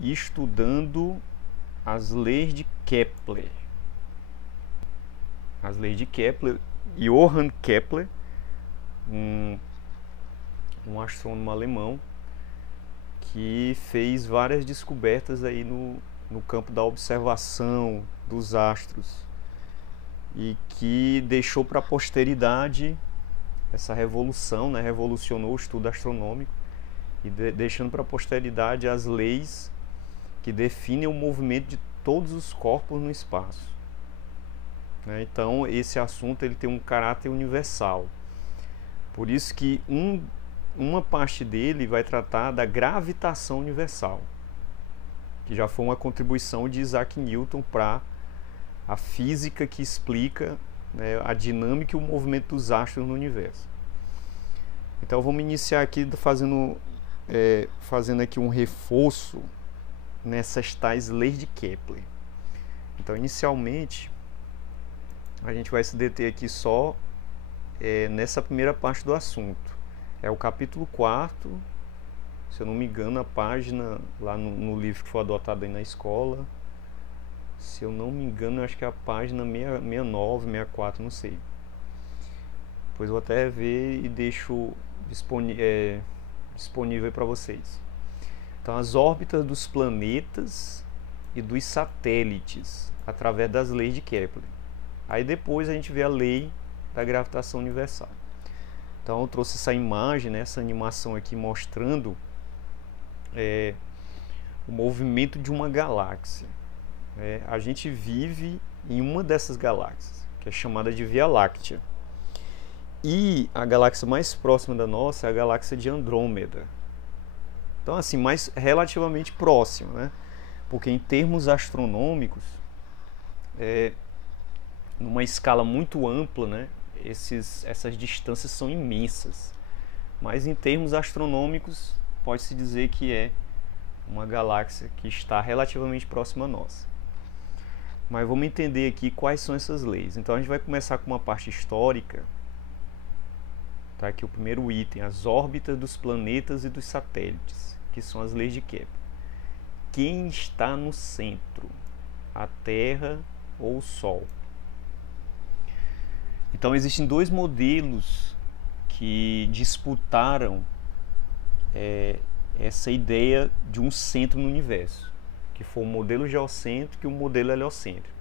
estudando as leis de Kepler. As leis de Kepler, Johann Kepler, um astrônomo alemão que fez várias descobertas aí no campo da observação dos astros e que deixou para a posteridade essa revolução, né? Revolucionou o estudo astronômico e deixando para a posteridade as leis que definem o movimento de todos os corpos no espaço. Então esse assunto ele tem um caráter universal. Por isso que uma parte dele vai tratar da gravitação universal, que já foi uma contribuição de Isaac Newton para a física que explica, né, a dinâmica e o movimento dos astros no universo. Então vamos iniciar aqui fazendo aqui um reforço nessas tais leis de Kepler. Então inicialmente a gente vai se deter aqui só nessa primeira parte do assunto. É o capítulo 4, se eu não me engano, a página lá no livro que foi adotado aí na escola. Se eu não me engano, acho que é a página 69, 64, não sei. Depois eu vou até ver e deixo disponível para vocês. Então, as órbitas dos planetas e dos satélites através das leis de Kepler. Aí depois a gente vê a lei da gravitação universal. Então eu trouxe essa imagem, né, essa animação aqui mostrando o movimento de uma galáxia. A gente vive em uma dessas galáxias, que é chamada de Via Láctea. E a galáxia mais próxima da nossa é a galáxia de Andrômeda. Então assim, mais relativamente próxima, né? Porque em termos astronômicos, numa escala muito ampla, né, essas distâncias são imensas. Mas em termos astronômicos, pode-se dizer que é uma galáxia que está relativamente próxima a nós. Mas vamos entender aqui quais são essas leis. Então a gente vai começar com uma parte histórica. Tá aqui o primeiro item, as órbitas dos planetas e dos satélites, que são as leis de Kepler. Quem está no centro? A Terra ou o Sol? Então existem dois modelos que disputaram essa ideia de um centro no universo, que foi o modelo geocêntrico e o modelo heliocêntrico.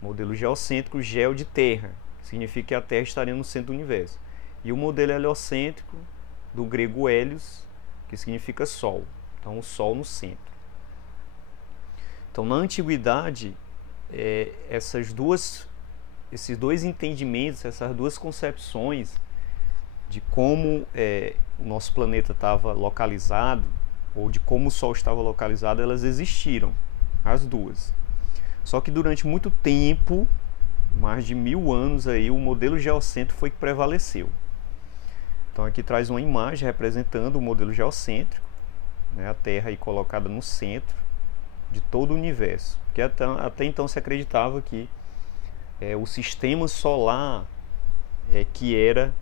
O modelo geocêntrico, geo de terra, significa que a Terra estaria no centro do universo. E o modelo heliocêntrico, do grego helios, que significa Sol. Então o Sol no centro. Então na antiguidade, esses dois entendimentos, essas duas concepções de como o nosso planeta estava localizado, ou de como o Sol estava localizado, elas existiram, as duas. Só que durante muito tempo, mais de 1000 anos, aí, o modelo geocêntrico foi que prevaleceu. Então aqui traz uma imagem representando o modelo geocêntrico, né, a Terra aí colocada no centro de todo o universo. Porque até então se acreditava que o sistema solar que era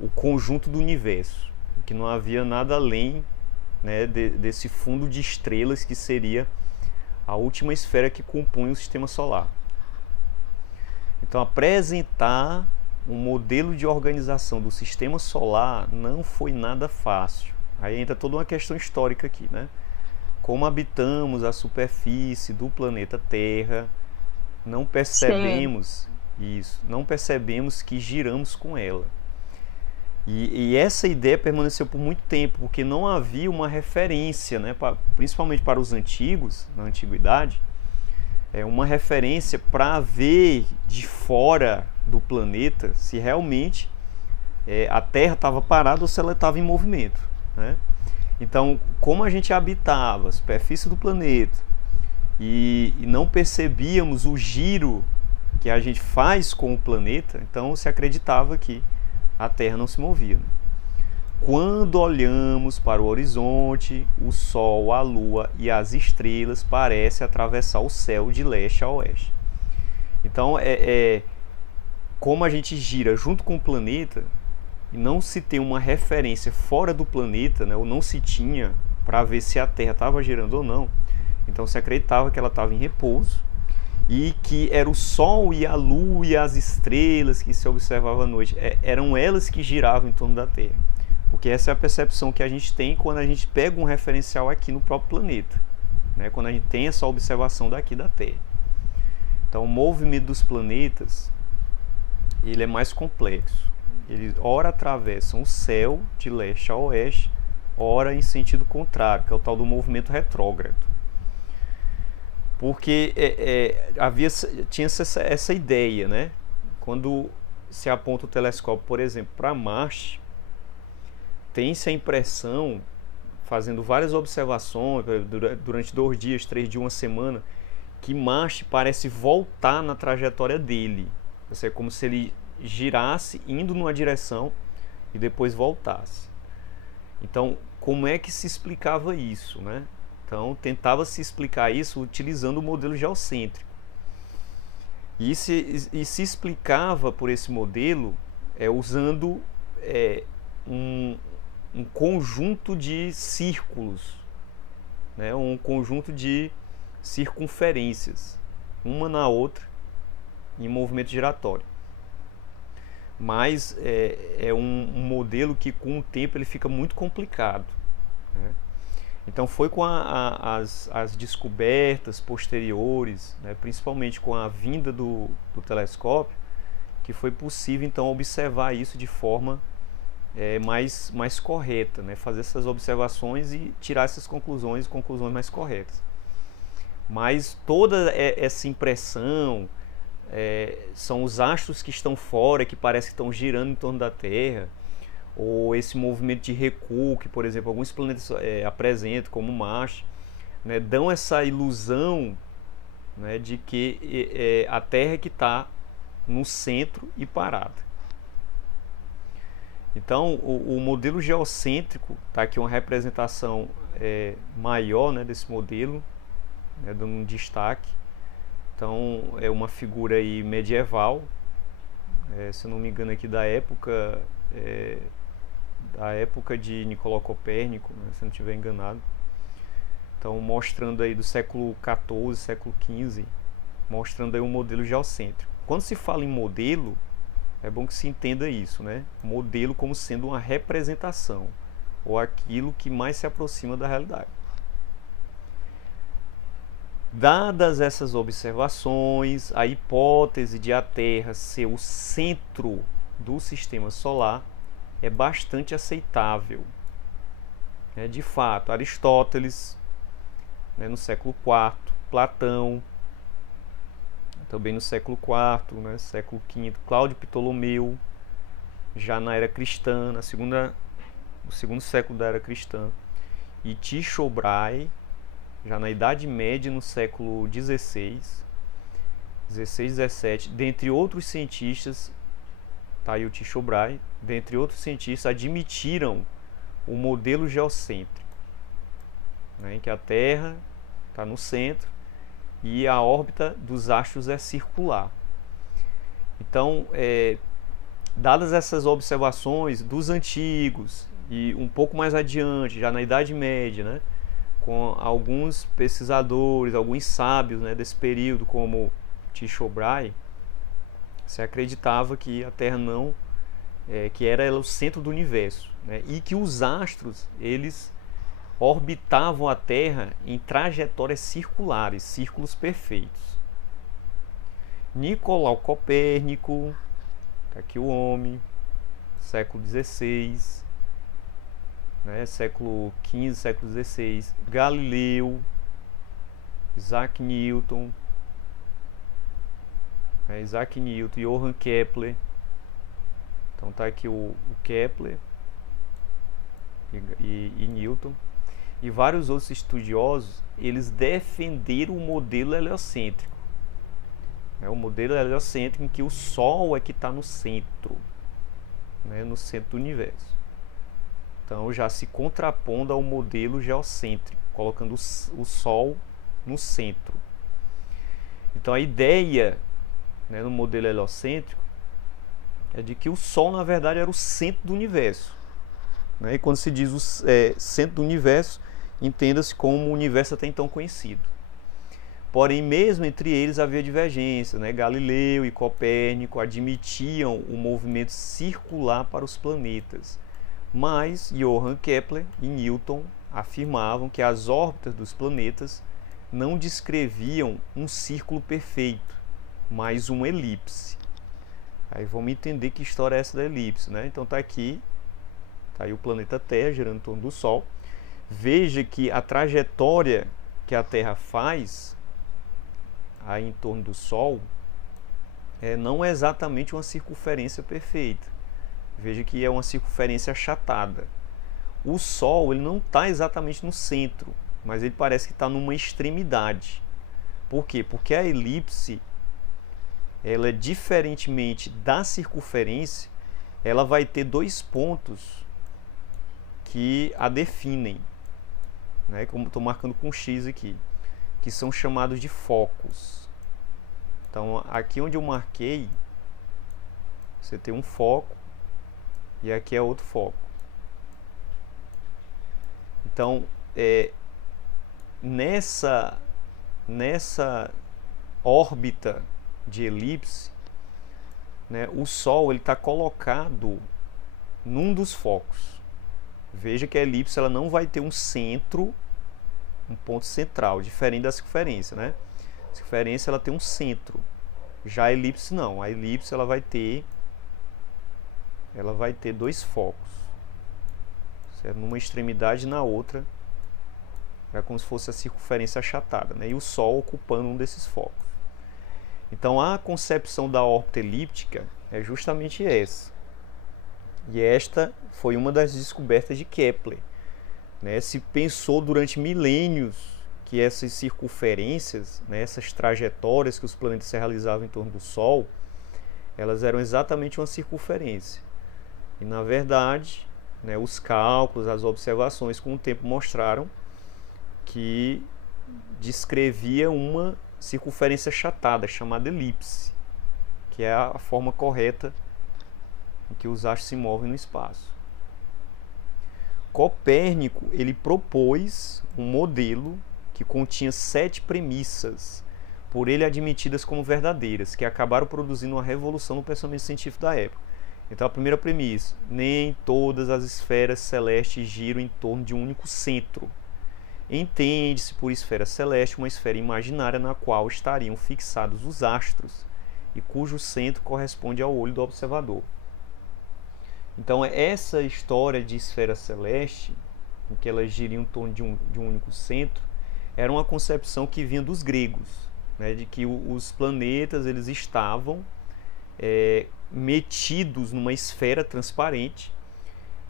o conjunto do universo, que não havia nada além, né, desse fundo de estrelas que seria a última esfera que compunha o sistema solar. Então apresentar um modelo de organização do sistema solar não foi nada fácil. Aí entra toda uma questão histórica aqui, né? Como habitamos a superfície do planeta Terra, não percebemos isso, não percebemos que giramos com ela. E essa ideia permaneceu por muito tempo, porque não havia uma referência, né, principalmente para os antigos, na antiguidade, uma referência para ver de fora do planeta se realmente a Terra estava parada ou se ela estava em movimento, né? Então, como a gente habitava a superfície do planeta e não percebíamos o giro que a gente faz com o planeta, então se acreditava que a Terra não se movia. Quando olhamos para o horizonte, o Sol, a Lua e as estrelas parecem atravessar o céu de leste a oeste. Então, como a gente gira junto com o planeta, e não se tem uma referência fora do planeta, né, ou não se tinha para ver se a Terra estava girando ou não, Então se acreditava que ela estava em repouso e que era o Sol e a Lua e as estrelas que se observava à noite, eram elas que giravam em torno da Terra. Porque essa é a percepção que a gente tem quando a gente pega um referencial aqui no próprio planeta, né? Quando a gente tem essa observação daqui da Terra. Então o movimento dos planetas, ele é mais complexo. Eles ora atravessam o céu de leste a oeste, ora em sentido contrário, que é o tal do movimento retrógrado. Porque tinha essa ideia, né? Quando se aponta o telescópio, por exemplo, para Marte, tem-se a impressão, fazendo várias observações durante 2 dias, 3 dias, uma semana, que Marte parece voltar na trajetória dele. É como se ele girasse indo numa direção e depois voltasse. Então, como é que se explicava isso, né? Então, tentava se explicar isso utilizando o modelo geocêntrico. E se explicava por esse modelo usando um conjunto de círculos, né? Um conjunto de circunferências, uma na outra, em movimento giratório. Mas é um modelo que com o tempo ele fica muito complicado, né? Então foi com as descobertas posteriores, né, principalmente com a vinda do telescópio, que foi possível então observar isso de forma mais correta, né, fazer essas observações e tirar essas conclusões mais corretas. Mas toda essa impressão são os astros que estão fora, que parece que estão girando em torno da Terra, ou esse movimento de recuo que, por exemplo, alguns planetas apresentam, como Marte, né, dão essa ilusão, né, de que a Terra é que está no centro e parada. Então, o modelo geocêntrico, está aqui uma representação maior, né, desse modelo, né, dando um destaque. Então, é uma figura aí medieval, se eu não me engano aqui da época de Nicolau Copérnico, né, se eu não estiver enganado. Então, mostrando aí do século XIV, século XV, mostrando aí um modelo geocêntrico. Quando se fala em modelo, é bom que se entenda isso, né? Modelo como sendo uma representação, ou aquilo que mais se aproxima da realidade. Dadas essas observações, a hipótese de a Terra ser o centro do sistema solar é bastante aceitável. De fato, Aristóteles, né, no século IV, Platão, também no século IV, né, século V, Cláudio Ptolomeu, já na era cristã, no segundo século da era cristã, e Tycho Brahe, já na Idade Média, no século XVI, 16, 17, dentre outros cientistas, tá aí o Tycho Brahe, dentre outros cientistas, admitiram o modelo geocêntrico, né, em que a Terra está no centro e a órbita dos astros é circular. Então, dadas essas observações dos antigos e um pouco mais adiante, já na Idade Média, né, com alguns pesquisadores, alguns sábios, né, desse período, como Tycho Brahe, se acreditava que a Terra não, que era ela o centro do universo, né, e que os astros eles orbitavam a Terra em trajetórias circulares, círculos perfeitos. Nicolau Copérnico, tá aqui o homem, século XVI, né, século XV, século XVI, Galileu, Isaac Newton, Johann Kepler. Então tá aqui o Kepler e Newton. E vários outros estudiosos, eles defenderam o modelo heliocêntrico. O modelo heliocêntrico em que o Sol é que está no centro, né, no centro do universo. Então, já se contrapondo ao modelo geocêntrico, colocando o Sol no centro. Então, a ideia, né, no modelo heliocêntrico é de que o Sol, na verdade, era o centro do universo. E quando se diz centro do universo, entenda-se como o universo até então conhecido. Porém, mesmo entre eles havia divergência, né? Galileu e Copérnico admitiam o movimento circular para os planetas, mas Johann Kepler e Newton afirmavam que as órbitas dos planetas não descreviam um círculo perfeito, mas uma elipse. Aí vamos entender que história é essa da elipse, né? Então tá aqui, tá aí o planeta Terra girando em torno do Sol. Veja que a trajetória que a Terra faz aí em torno do Sol não é exatamente uma circunferência perfeita. Veja que é uma circunferência achatada. O Sol ele não está exatamente no centro, mas ele parece que está numa extremidade. Por quê? Porque a elipse, ela diferentemente da circunferência, ela vai ter dois pontos que a definem, né? Como estou marcando com X aqui, que são chamados de focos. Então, aqui onde eu marquei, você tem um foco e aqui é outro foco. Então, nessa órbita de elipse, né, o Sol está colocado num dos focos. Veja que a elipse ela não vai ter um centro, um ponto central, diferente da circunferência, né? A circunferência ela tem um centro, já a elipse não. A elipse ela vai ter dois focos, certo? Numa extremidade e na outra. É como se fosse a circunferência achatada, né? E o Sol ocupando um desses focos. Então a concepção da órbita elíptica é justamente essa. E esta foi uma das descobertas de Kepler, né? Se pensou durante milênios que essas circunferências, né, essas trajetórias que os planetas se realizavam em torno do Sol, elas eram exatamente uma circunferência. E na verdade, né, os cálculos, as observações com o tempo mostraram que descrevia uma circunferência achatada, chamada elipse, que é a forma correta em que os astros se movem no espaço. Copérnico ele propôs um modelo que continha 7 premissas, por ele admitidas como verdadeiras, que acabaram produzindo uma revolução no pensamento científico da época. Então a primeira premissa: nem todas as esferas celestes giram em torno de um único centro. Entende-se por esfera celeste uma esfera imaginária na qual estariam fixados os astros e cujo centro corresponde ao olho do observador. Então essa história de esfera celeste, em que elas giriam em torno de um único centro, era uma concepção que vinha dos gregos, né, de que os planetas eles estavam metidos numa esfera transparente,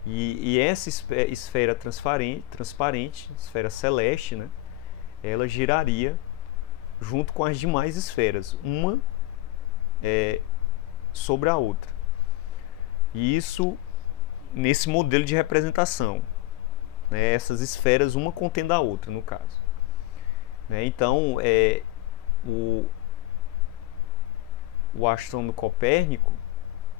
e essa esfera transparente, esfera celeste, né, ela giraria junto com as demais esferas, uma sobre a outra. E isso nesse modelo de representação, né, essas esferas uma contendo a outra, no caso. Né, então, o astrônomo Copérnico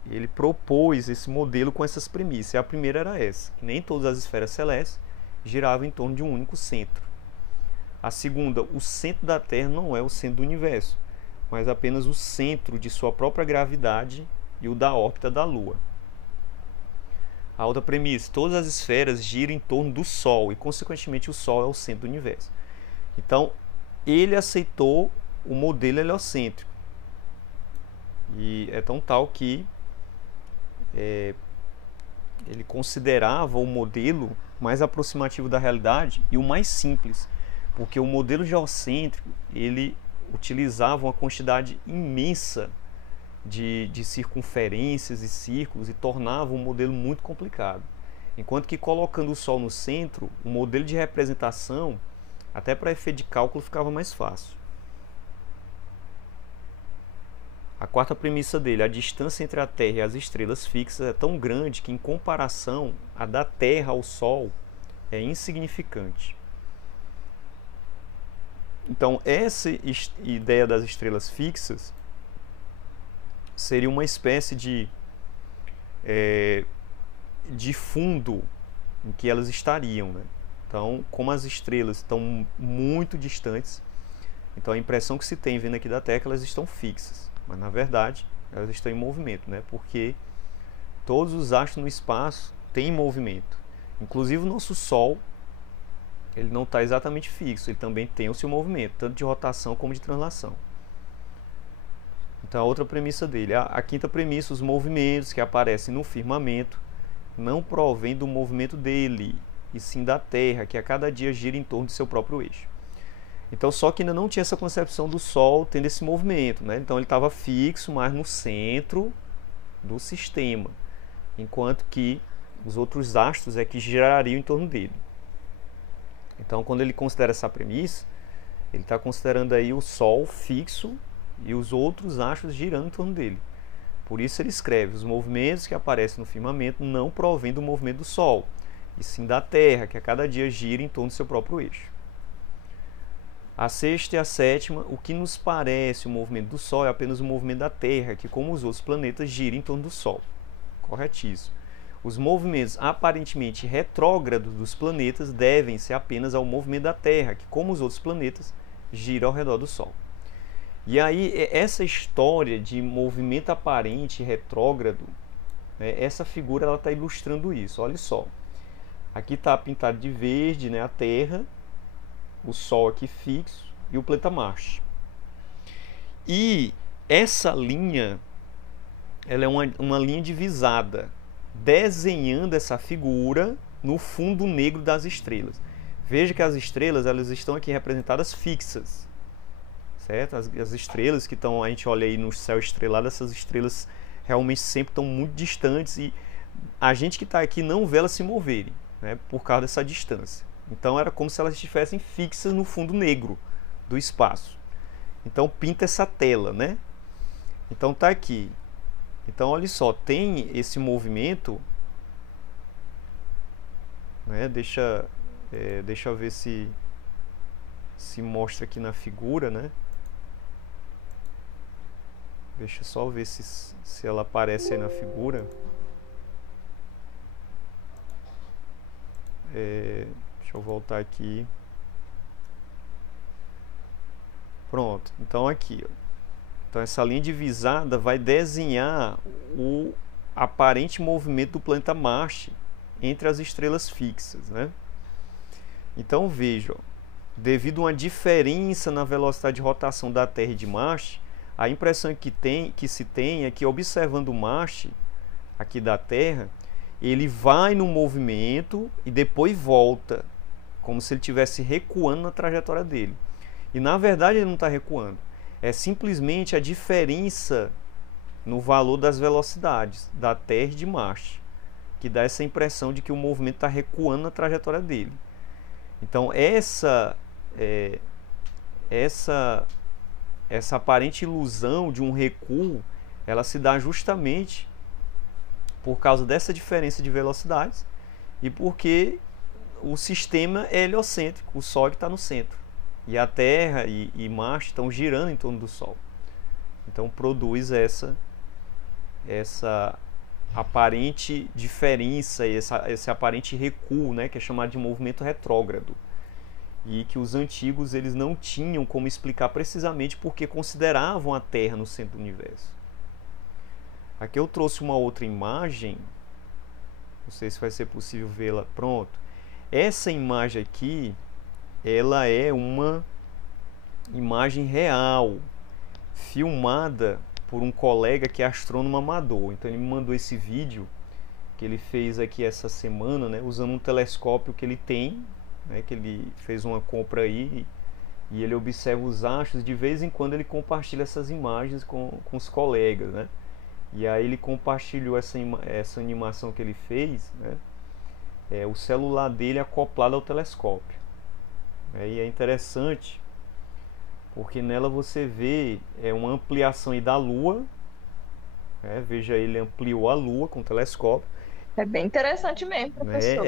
ele propôs esse modelo com essas premissas. E a primeira era essa, que nem todas as esferas celestes giravam em torno de um único centro. A segunda, o centro da Terra não é o centro do universo, mas apenas o centro de sua própria gravidade e o da órbita da Lua. A outra premissa, todas as esferas giram em torno do Sol e, consequentemente, o Sol é o centro do universo. Então, ele aceitou o modelo heliocêntrico. E é tão tal que ele considerava o modelo mais aproximativo da realidade e o mais simples, porque o modelo geocêntrico ele utilizava uma quantidade imensa de circunferências e círculos e tornava um modelo muito complicado. Enquanto que colocando o Sol no centro, o modelo de representação, até para efeito de cálculo, ficava mais fácil. A quarta premissa dele, a distância entre a Terra e as estrelas fixas é tão grande que, em comparação, a da Terra ao Sol é insignificante. Então, essa ideia das estrelas fixas seria uma espécie de fundo em que elas estariam, né? Então, como as estrelas estão muito distantes, Então a impressão que se tem vendo aqui da Terra é que elas estão fixas, mas na verdade elas estão em movimento, né? Porque todos os astros no espaço têm movimento. Inclusive o nosso Sol, ele não está exatamente fixo, ele também tem o seu movimento, tanto de rotação como de translação. Então a outra premissa dele, a quinta premissa, os movimentos que aparecem no firmamento não provém do movimento dele, e sim da Terra, que a cada dia gira em torno de seu próprio eixo. Então, só que ainda não tinha essa concepção do Sol tendo esse movimento, né? Então ele estava fixo, mas no centro do sistema, enquanto que os outros astros é que girariam em torno dele. Então, quando ele considera essa premissa, ele está considerando aí o Sol fixo e os outros astros girando em torno dele. Por isso ele escreve: os movimentos que aparecem no firmamento não provêm do movimento do Sol, e sim da Terra, que a cada dia gira em torno do seu próprio eixo. A sexta e a sétima, o que nos parece o movimento do Sol é apenas o movimento da Terra, que, como os outros planetas, gira em torno do Sol. Corretíssimo. Os movimentos aparentemente retrógrados dos planetas devem-se apenas ao movimento da Terra, que, como os outros planetas, gira ao redor do Sol. E aí, essa história de movimento aparente retrógrado, né, essa figura está ilustrando isso. Olha só. Aqui está pintado de verde, né, a Terra, o Sol aqui fixo e o planeta Marte. E essa linha, ela é uma linha divisada, desenhando essa figura no fundo negro das estrelas. Veja que as estrelas, elas estão aqui representadas fixas, certo? As estrelas que estão, a gente olha aí no céu estrelado, essas estrelas realmente sempre estão muito distantes e a gente que está aqui não vê elas se moverem, né, por causa dessa distância. Então era como se elas estivessem fixas no fundo negro do espaço. Então pinta essa tela, né? Então tá aqui. Então olha só, tem esse movimento, né? Deixa eu ver se mostra aqui na figura, né? Deixa eu só ver se ela aparece aí na figura. Deixa eu voltar aqui. Pronto. Então aqui, ó. Então essa linha divisada vai desenhar o aparente movimento do planeta Marte entre as estrelas fixas, né? Então veja, ó, devido a uma diferença na velocidade de rotação da Terra e de Marte, a impressão que se tem é que, observando Marte aqui da Terra, ele vai no movimento e depois volta, como se ele estivesse recuando na trajetória dele. E na verdade ele não está recuando. É simplesmente a diferença no valor das velocidades da Terra e de Marte, que dá essa impressão de que o movimento está recuando na trajetória dele. Então essa aparente ilusão de um recuo, ela se dá justamente por causa dessa diferença de velocidades e porque o sistema é heliocêntrico, o Sol está no centro. E a Terra e Marte estão girando em torno do Sol. Então produz essa aparente diferença, esse aparente recuo, né, que é chamado de movimento retrógrado. E que os antigos eles não tinham como explicar precisamente porque consideravam a Terra no centro do universo. Aqui eu trouxe uma outra imagem, não sei se vai ser possível vê-la. Pronto. Essa imagem aqui, ela é uma imagem real, filmada por um colega que é astrônomo amador. Então ele me mandou esse vídeo que ele fez aqui essa semana, né, usando um telescópio que ele tem, né, que ele fez uma compra aí, e ele observa os astros. De vez em quando ele compartilha essas imagens com os colegas, né? E aí ele compartilhou essa animação que ele fez, né? O celular dele acoplado ao telescópio. E é interessante porque nela você vê uma ampliação aí da Lua. Veja, ele ampliou a Lua com o telescópio. É bem interessante mesmo, professor.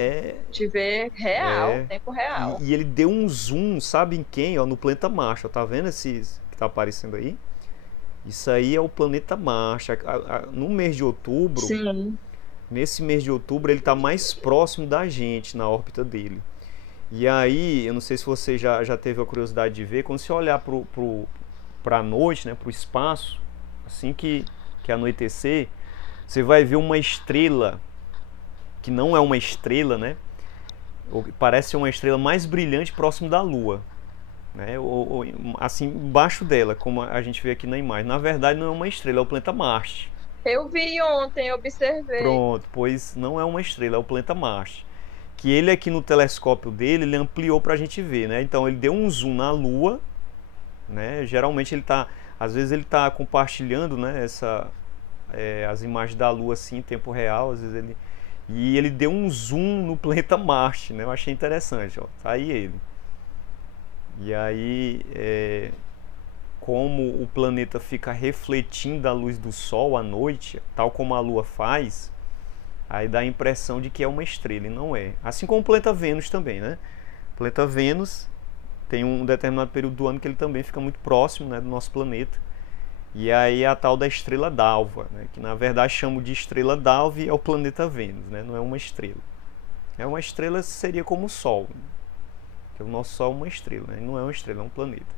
De ver real, tempo real. E ele deu um zoom, sabe em quem? Ó, no planeta Marte. Ó, tá vendo esses que tá aparecendo aí? Isso aí é o planeta Marte. No mês de outubro, sim, nesse mês de outubro, ele está mais próximo da gente na órbita dele. E aí, eu não sei se você já teve a curiosidade de ver, quando você olhar para a noite, né, para o espaço, assim que anoitecer, você vai ver uma estrela que não é uma estrela, né? Parece ser uma estrela mais brilhante próximo da Lua, né? Ou assim, embaixo dela, como a gente vê aqui na imagem. Na verdade, não é uma estrela, é o planeta Marte. Eu vi ontem, observei. Pronto, pois não é uma estrela, é o planeta Marte. Que ele aqui no telescópio dele, ele ampliou para a gente ver, né? Então ele deu um zoom na Lua, né? Geralmente ele tá, às vezes ele tá compartilhando, né? As imagens da Lua assim em tempo real, às vezes ele deu um zoom no planeta Marte, né? Eu achei interessante, ó. Tá aí ele. E aí, como o planeta fica refletindo a luz do Sol à noite, tal como a Lua faz, aí dá a impressão de que é uma estrela, e não é. Assim como o planeta Vênus também, né? O planeta Vênus tem um determinado período do ano que ele também fica muito próximo, né, do nosso planeta. E aí a tal da estrela d'alva, né, que na verdade chamo de estrela d'alva e é o planeta Vênus, né, não é uma estrela. Uma estrela seria como o Sol, né? Porque o nosso Sol é uma estrela, né? Não é uma estrela, é um planeta.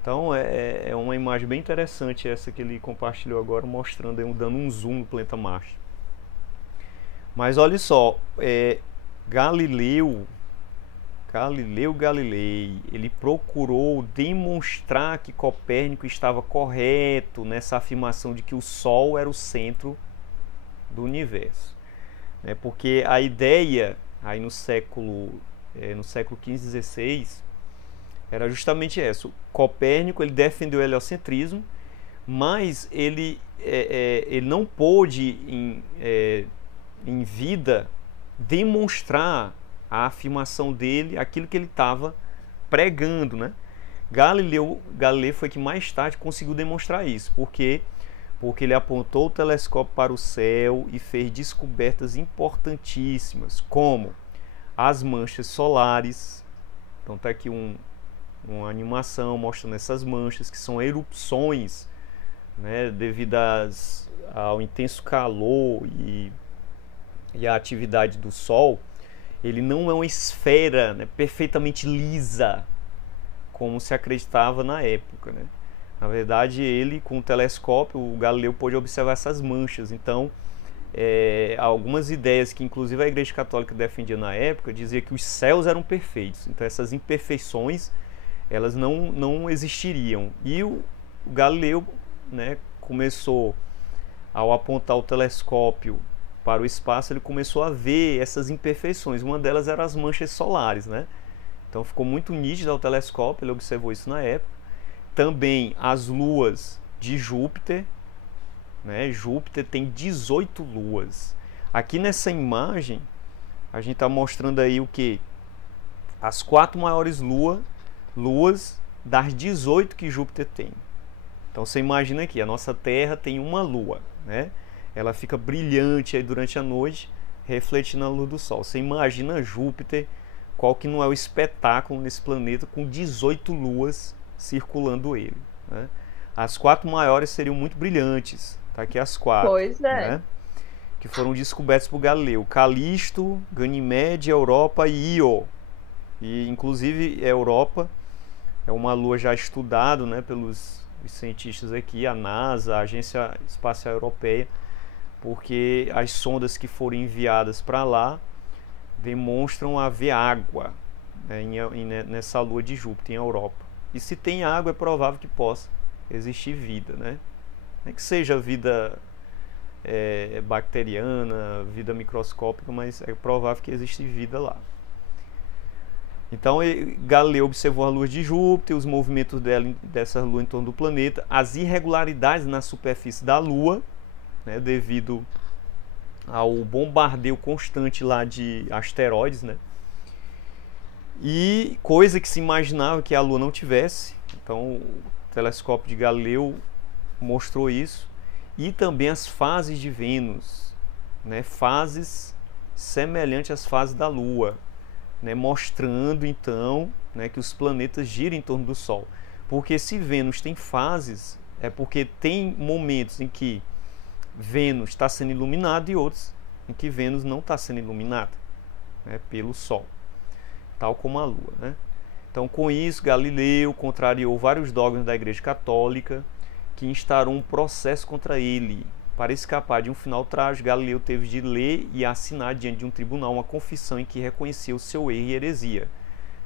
Então é uma imagem bem interessante essa que ele compartilhou agora, mostrando, dando um zoom no planeta Marte. Mas olha só, Galileu Galilei, ele procurou demonstrar que Copérnico estava correto nessa afirmação de que o Sol era o centro do universo, né? Porque a ideia aí no século XV, XVI, era justamente essa. O Copérnico, ele defendeu o heliocentrismo, mas ele não pôde em vida demonstrar a afirmação dele, aquilo que ele estava pregando, né? Galileu foi que mais tarde conseguiu demonstrar isso. Por quê? Porque ele apontou o telescópio para o céu e fez descobertas importantíssimas, como as manchas solares. Então está aqui uma animação mostrando essas manchas, que são erupções, né, devido ao intenso calor e à atividade do Sol. Ele não é uma esfera, né, perfeitamente lisa, como se acreditava na época, né? Na verdade, ele, com o telescópio, o Galileu pôde observar essas manchas. Então, algumas ideias que, inclusive, a Igreja Católica defendia na época, dizia que os céus eram perfeitos. Então, essas imperfeições, elas não existiriam. E o Galileu, né, começou, ao apontar o telescópio para o espaço, ele começou a ver essas imperfeições. Uma delas eram as manchas solares, né? Então ficou muito nítido ao telescópio, ele observou isso na época. Também as luas de Júpiter, né? Júpiter tem 18 luas. Aqui nessa imagem, a gente está mostrando aí o que? As 4 maiores luas das 18 que Júpiter tem. Então você imagina aqui, a nossa Terra tem uma lua, né? Ela fica brilhante aí durante a noite, refletindo a luz do Sol. Você imagina Júpiter, qual que não é o espetáculo nesse planeta, com 18 luas circulando ele, né? As 4 maiores seriam muito brilhantes. Tá aqui as 4. Pois é. Né? Que foram descobertas por Galileu. Calisto, Ganímede, Europa e Io. E, inclusive, a Europa é uma lua já estudada, né, pelos cientistas aqui, a NASA, a Agência Espacial Europeia, porque as sondas que foram enviadas para lá demonstram haver água, né, nessa lua de Júpiter, em Europa. E se tem água, é provável que possa existir vida, né? Não é que seja vida bacteriana, vida microscópica, mas é provável que existe vida lá. Então, Galileu observou a lua de Júpiter, os movimentos dessa lua em torno do planeta, as irregularidades na superfície da lua, né, devido ao bombardeio constante lá de asteroides, né? E coisa que se imaginava que a lua não tivesse. Então, o telescópio de Galileu mostrou isso. E também as fases de Vênus, né? Fases semelhantes às fases da lua, né? Mostrando então, né, que os planetas giram em torno do Sol. Porque se Vênus tem fases, é porque tem momentos em que Vênus está sendo iluminado e outros em que Vênus não está sendo iluminada, né, pelo Sol. tal como a Lua, né? Então, com isso, Galileu contrariou vários dogmas da Igreja Católica, que instaurou um processo contra ele. Para escapar de um final trágico, Galileu teve de ler e assinar diante de um tribunal uma confissão em que reconhecia o seu erro e heresia.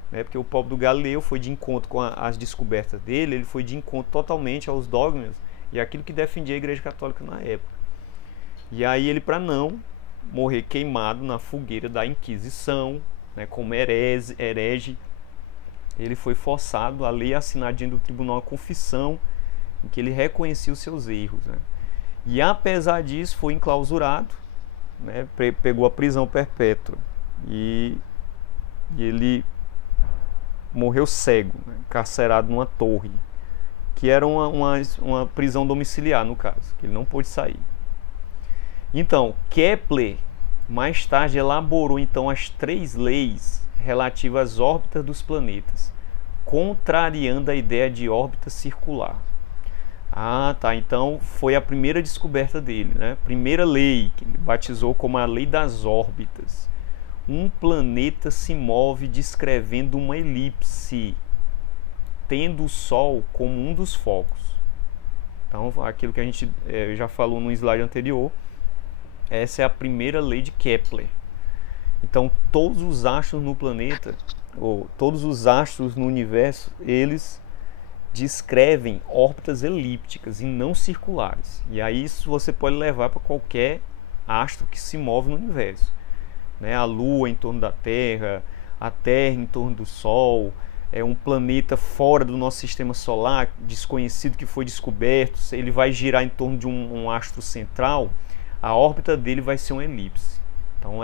Porque o pobre do Galileu foi de encontro com as descobertas dele, ele foi de encontro totalmente aos dogmas e aquilo que defendia a Igreja Católica na época. E aí ele, para não morrer queimado na fogueira da Inquisição, como herege, ele foi forçado a ler e assinar diante do tribunal a confissão em que ele reconhecia os seus erros. E apesar disso foi enclausurado, pegou a prisão perpétua e ele morreu cego, encarcerado numa torre, que era uma prisão domiciliar no caso, que ele não pôde sair. Então, Kepler mais tarde elaborou então as 3 leis relativas às órbitas dos planetas, contrariando a ideia de órbita circular. Então foi a primeira descoberta dele, Primeira lei, que ele batizou como a lei das órbitas. Um planeta se move descrevendo uma elipse, tendo o Sol como um dos focos. Então, aquilo que a gente já falou no slide anterior, essa é a primeira lei de Kepler. Então, todos os astros no planeta, ou todos os astros no universo, eles descrevem órbitas elípticas e não circulares. E aí isso você pode levar para qualquer astro que se move no universo. A Lua em torno da Terra, a Terra em torno do Sol, um planeta fora do nosso sistema solar, desconhecido, que foi descoberto, ele vai girar em torno de um astro central, a órbita dele vai ser uma elipse. Então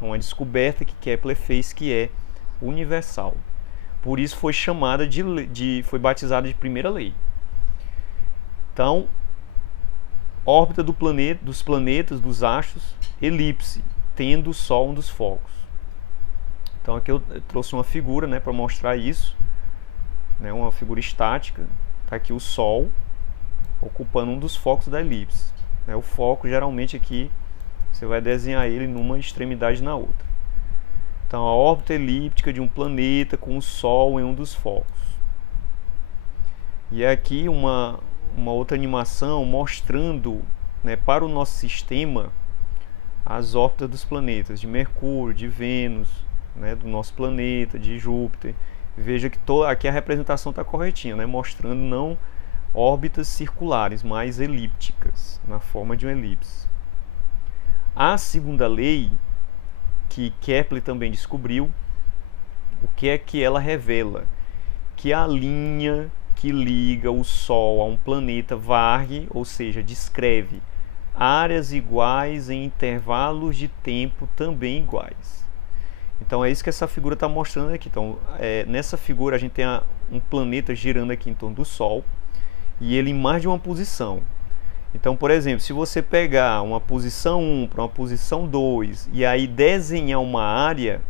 uma descoberta que Kepler fez, que é universal. Por isso foi chamada foi batizada de primeira lei. Então, órbita dos planetas, dos astros, elipse, tendo o Sol um dos focos. Então aqui eu trouxe uma figura, para mostrar isso, uma figura estática. Está aqui o Sol ocupando um dos focos da elipse. O foco, geralmente, aqui você vai desenhar ele numa extremidade na outra. Então, a órbita elíptica de um planeta com o Sol em um dos focos. E aqui uma outra animação mostrando, para o nosso sistema, as órbitas dos planetas, de Mercúrio, de Vênus, do nosso planeta, de Júpiter. Veja que aqui a representação está corretinha, mostrando não órbitas circulares, mas elípticas, na forma de uma elipse. A segunda lei, que Kepler também descobriu, o que é que ela revela? Que a linha que liga o Sol a um planeta varre, ou seja, descreve áreas iguais em intervalos de tempo também iguais. Então é isso que essa figura está mostrando aqui. Então, nessa figura a gente tem um planeta girando aqui em torno do Sol, e ele em mais de uma posição. Então, por exemplo, se você pegar uma posição 1 para uma posição 2 e aí desenhar uma área,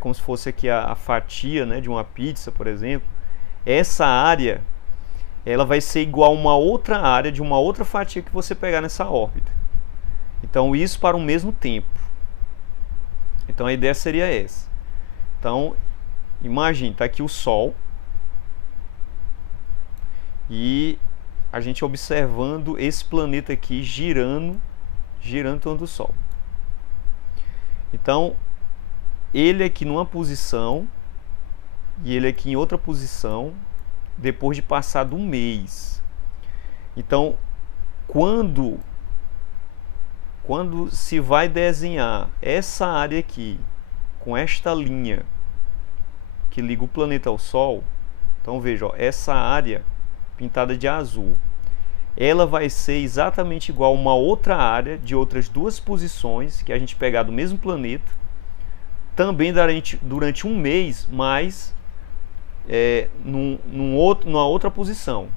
como se fosse aqui a fatia, de uma pizza, por exemplo, essa área ela vai ser igual a uma outra área de uma outra fatia que você pegar nessa órbita. Então, isso para o mesmo tempo. Então, a ideia seria essa. Então, imagine, está aqui o Sol, e a gente observando esse planeta aqui girando em torno do Sol. Então, ele aqui numa posição e ele aqui em outra posição, depois de passado um mês. Então, quando se vai desenhar essa área aqui com esta linha que liga o planeta ao Sol, então veja, essa área pintada de azul, ela vai ser exatamente igual a uma outra área de outras duas posições que a gente pegar do mesmo planeta, também durante um mês, mas numa outra posição.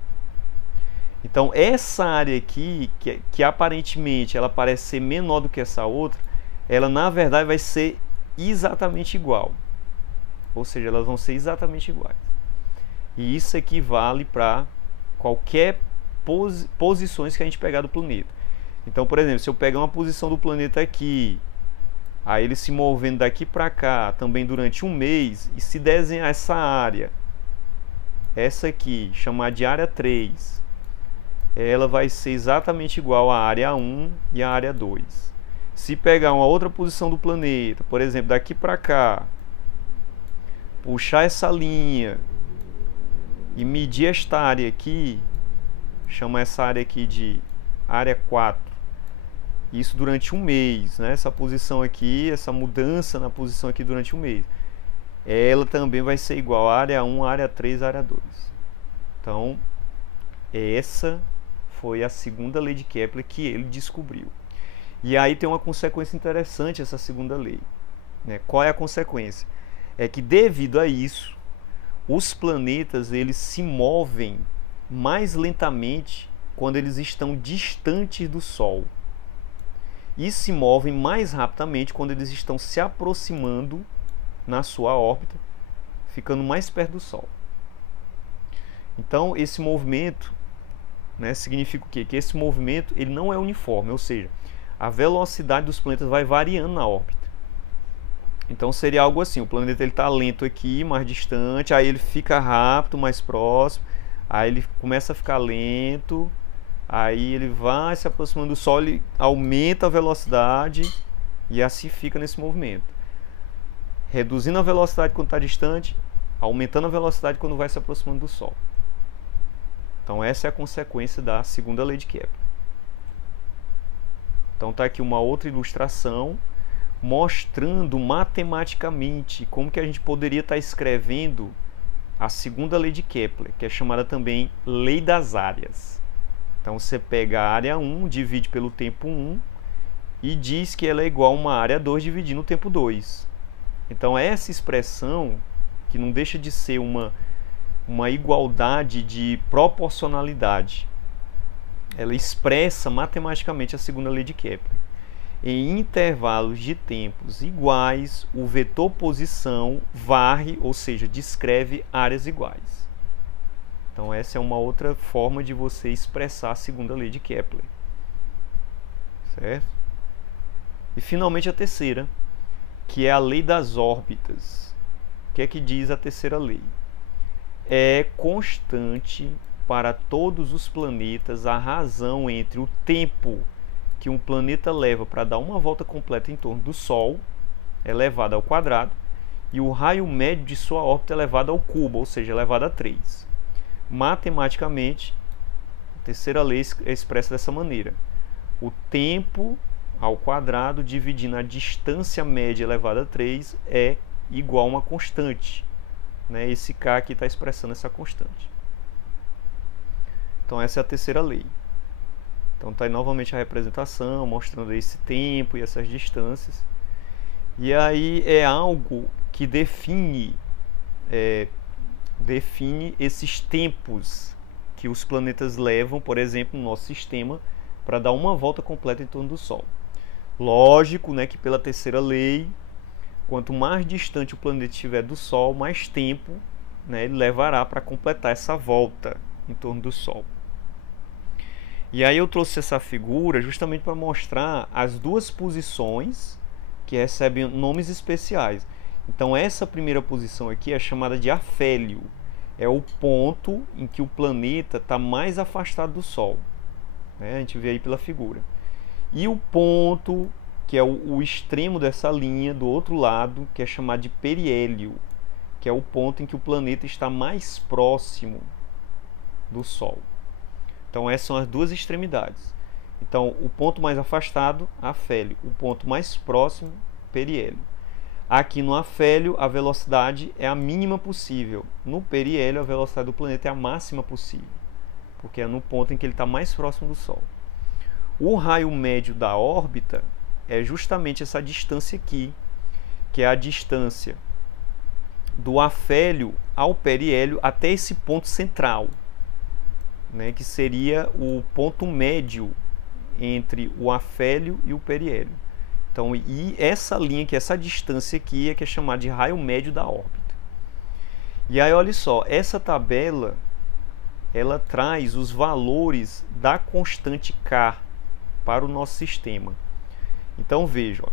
Então essa área aqui, que aparentemente ela parece ser menor do que essa outra, ela na verdade vai ser exatamente igual. Ou seja, elas vão ser exatamente iguais. E isso aqui vale para qualquer posições que a gente pegar do planeta. Então, por exemplo, se eu pegar uma posição do planeta aqui aí ele se movendo daqui para cá também durante um mês, e se desenhar essa área, essa aqui, chamar de área 3, ela vai ser exatamente igual à área 1 e à área 2. Se pegar uma outra posição do planeta, por exemplo, daqui para cá, puxar essa linha e medir esta área aqui, chama essa área aqui de área 4, isso durante um mês, né? Essa posição aqui, essa mudança na posição aqui durante um mês, ela também vai ser igual à área 1, área 3, área 2. Então, essa foi a segunda lei de Kepler que ele descobriu. E aí tem uma consequência interessante essa segunda lei, né? Qual é a consequência? É que devido a isso, os planetas eles se movem mais lentamente quando eles estão distantes do Sol, e se movem mais rapidamente quando eles estão se aproximando na sua órbita, ficando mais perto do Sol. Então esse movimento, né, significa o quê? Que esse movimento ele não é uniforme, ou seja, a velocidade dos planetas vai variando na órbita. Então seria algo assim, o planeta está lento aqui, mais distante, aí ele fica rápido, mais próximo, aí ele começa a ficar lento, aí ele vai se aproximando do Sol, ele aumenta a velocidade e assim fica nesse movimento. Reduzindo a velocidade quando está distante, aumentando a velocidade quando vai se aproximando do Sol. Então essa é a consequência da segunda lei de Kepler. Então está aqui uma outra ilustração mostrando matematicamente como que a gente poderia estar escrevendo a segunda lei de Kepler, que é chamada também lei das áreas. Então você pega a área 1, divide pelo tempo 1 e diz que ela é igual a uma área 2 dividindo o tempo 2. Então essa expressão, que não deixa de ser uma igualdade de proporcionalidade, ela expressa matematicamente a segunda lei de Kepler. Em intervalos de tempos iguais, o vetor posição varre, ou seja, descreve áreas iguais. Então essa é uma outra forma de você expressar a segunda lei de Kepler. Certo? E finalmente a terceira, que é a lei das órbitas. O que é que diz a terceira lei? É constante para todos os planetas a razão entre o tempo que um planeta leva para dar uma volta completa em torno do Sol, elevado ao quadrado, e o raio médio de sua órbita elevado ao cubo, ou seja, elevado a 3. Matematicamente, a terceira lei é expressa dessa maneira: o tempo ao quadrado dividindo a distância média elevada a 3 é igual a uma constante, né? Esse K aqui está expressando essa constante. Então essa é a terceira lei. Então está aí novamente a representação, mostrando esse tempo e essas distâncias. E aí é algo que define esses tempos que os planetas levam, por exemplo, no nosso sistema, para dar uma volta completa em torno do Sol. Lógico, né, que pela terceira lei, quanto mais distante o planeta estiver do Sol, mais tempo, né, ele levará para completar essa volta em torno do Sol. E aí eu trouxe essa figura justamente para mostrar as duas posições que recebem nomes especiais. Então essa primeira posição aqui é chamada de afélio. É o ponto em que o planeta está mais afastado do Sol, né? A gente vê aí pela figura. E o ponto, que é o extremo dessa linha, do outro lado, que é chamado de periélio, que é o ponto em que o planeta está mais próximo do Sol. Então essas são as duas extremidades. Então o ponto mais afastado, afélio. O ponto mais próximo, periélio. Aqui no afélio a velocidade é a mínima possível. No periélio a velocidade do planeta é a máxima possível, porque é no ponto em que ele está mais próximo do Sol. O raio médio da órbita é justamente essa distância aqui, que é a distância do afélio ao periélio até esse ponto central, né, que seria o ponto médio entre o afélio e o periélio. Então, e essa linha aqui, essa distância aqui é que é chamada de raio médio da órbita. E aí, olha só, essa tabela ela traz os valores da constante K para o nosso sistema. Então, vejam,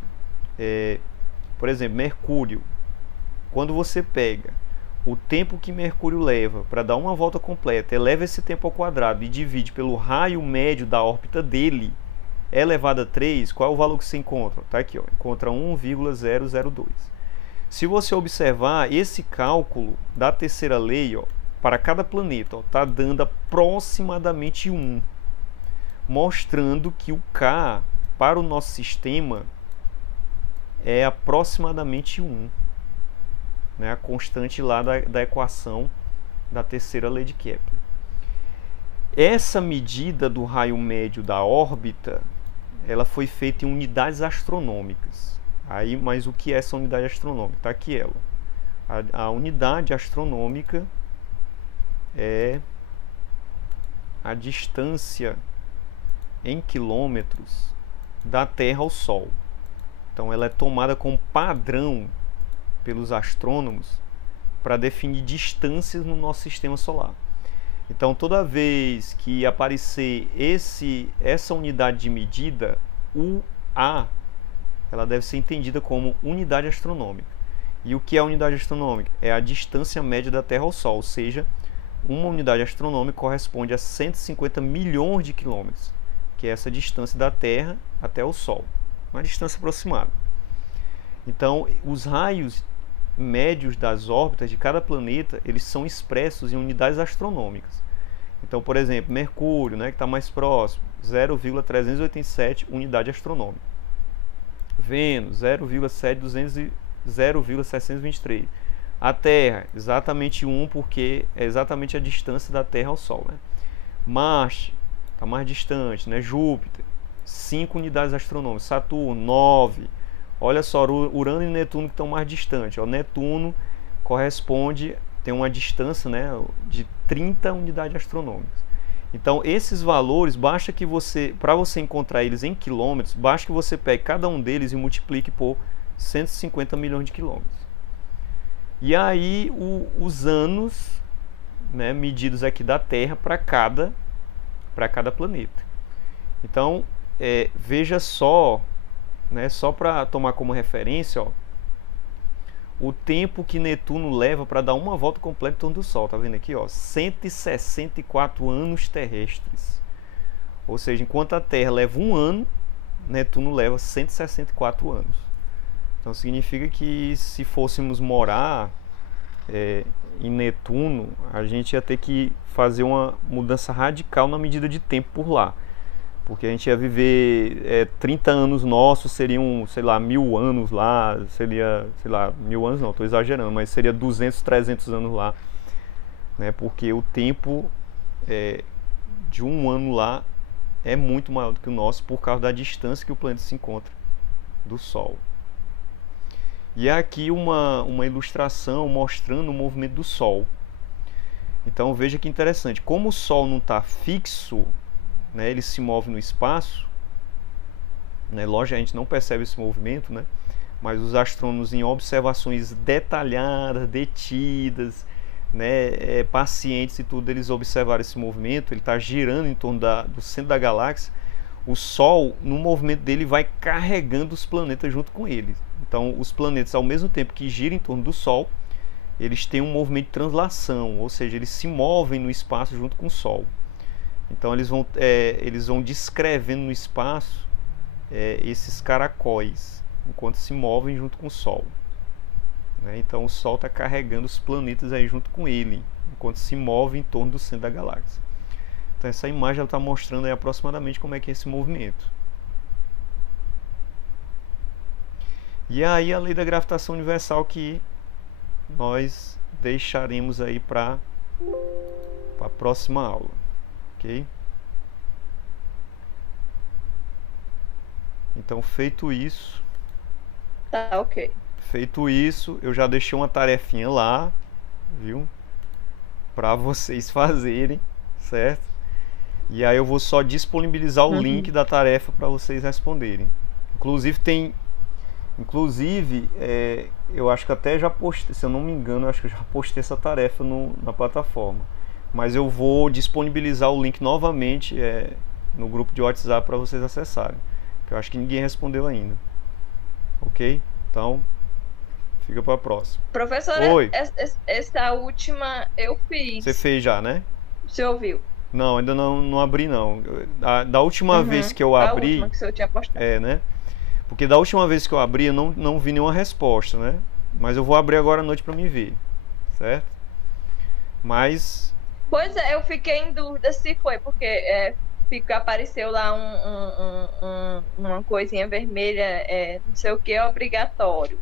por exemplo, Mercúrio. Quando você pega o tempo que Mercúrio leva para dar uma volta completa, eleva esse tempo ao quadrado e divide pelo raio médio da órbita dele, elevado a 3, qual é o valor que você encontra? Tá aqui, ó, encontra 1,002. Se você observar esse cálculo da terceira lei, ó, para cada planeta, está dando aproximadamente 1, mostrando que o K para o nosso sistema é aproximadamente 1, né, a constante lá da equação da terceira lei de Kepler. Essa medida do raio médio da órbita, ela foi feita em unidades astronômicas. Aí, mas o que é essa unidade astronômica? Está aqui ela. A unidade astronômica é a distância em quilômetros da Terra ao Sol. Então ela é tomada como padrão pelos astrônomos para definir distâncias no nosso sistema solar. Então toda vez que aparecer essa unidade de medida, UA, ela deve ser entendida como unidade astronômica. E o que é a unidade astronômica? É a distância média da Terra ao Sol, ou seja, uma unidade astronômica corresponde a 150 milhões de quilômetros, que é essa distância da Terra até o Sol, uma distância aproximada. Então, os raios médios das órbitas de cada planeta, eles são expressos em unidades astronômicas. Então, por exemplo, Mercúrio, né, que está mais próximo, 0,387 unidade astronômica. Vênus, 0,723. A Terra, exatamente 1, porque é exatamente a distância da Terra ao Sol, né? Marte, está mais distante, né? Júpiter, 5 unidades astronômicas. Saturno, 9. Olha só, Urano e Netuno que estão mais distantes. O Netuno corresponde, tem uma distância, né, de 30 unidades astronômicas. Então, esses valores, basta que você, para você encontrar eles em quilômetros, basta que você pegue cada um deles e multiplique por 150 milhões de quilômetros. E aí, os anos, né, medidos aqui da Terra para cada planeta. Então, veja só, né, só para tomar como referência, ó, o tempo que Netuno leva para dar uma volta completa em torno do Sol. Tá vendo aqui, ó, 164 anos terrestres. Ou seja, enquanto a Terra leva 1 ano, Netuno leva 164 anos. Então significa que se fôssemos morar em Netuno, a gente ia ter que fazer uma mudança radical na medida de tempo por lá. Porque a gente ia viver 30 anos nossos, seriam, sei lá, 1000 anos lá, seria, sei lá, 1000 anos não, estou exagerando, mas seria 200, 300 anos lá, né? Porque o tempo de 1 ano lá é muito maior do que o nosso por causa da distância que o planeta se encontra do Sol. E aqui uma ilustração mostrando o movimento do Sol. Então veja que interessante, como o Sol não está fixo, né, ele se move no espaço, né, lógico, a gente não percebe esse movimento, né, mas os astrônomos, em observações detalhadas, detidas, né, pacientes e tudo, eles observaram esse movimento. Ele está girando em torno do centro da galáxia. O Sol, no movimento dele, vai carregando os planetas junto com ele. Então, os planetas, ao mesmo tempo que giram em torno do Sol, eles têm um movimento de translação, ou seja, eles se movem no espaço junto com o Sol. Então eles vão descrevendo no espaço esses caracóis, enquanto se movem junto com o Sol, né? Então o Sol está carregando os planetas aí junto com ele, enquanto se move em torno do centro da galáxia. Então essa imagem está mostrando aí aproximadamente como é que é esse movimento. E aí a lei da gravitação universal, que nós deixaremos aí para a próxima aula. Ok? Então, feito isso, tá ok. Feito isso, eu já deixei uma tarefinha lá, viu? Para vocês fazerem, certo? E aí eu vou só disponibilizar o link da tarefa para vocês responderem. Inclusive, eu acho que até já postei, se eu não me engano, eu acho que eu já postei essa tarefa na plataforma. Mas eu vou disponibilizar o link novamente no grupo de WhatsApp para vocês acessarem, que eu acho que ninguém respondeu ainda. Ok? Então, fica para a próxima. Professora, Oi. essa última eu fiz. Você fez já, né? Você ouviu? Não, ainda não abri não. Da última vez que eu A abri, última que o senhor tinha postado. né? Porque da última vez que eu abri, eu não vi nenhuma resposta, né? Mas eu vou abrir agora à noite para me ver, certo? Mas... Pois é, eu fiquei em dúvida se foi, porque apareceu lá uma coisinha vermelha, não sei o que, obrigatório.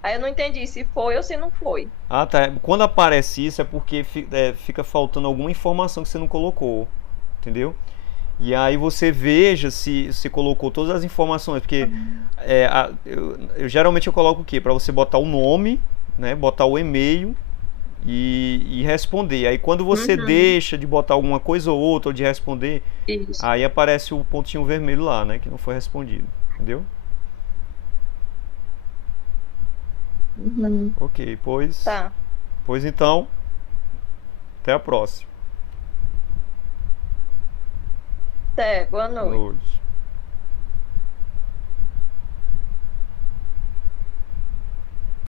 Aí eu não entendi se foi ou se não foi. Ah, tá. Quando aparece isso é porque fica faltando alguma informação que você não colocou, entendeu? E aí você veja se você colocou todas as informações, porque geralmente eu coloco o quê? Para você botar o nome, né? Botar o e-mail e responder. Aí quando você deixa de botar alguma coisa ou outra ou de responder, Isso. aí aparece o pontinho vermelho lá, né? Que não foi respondido, entendeu? Ok, pois. Tá. Pois então, até a próxima. Até, boa noite. Boa noite.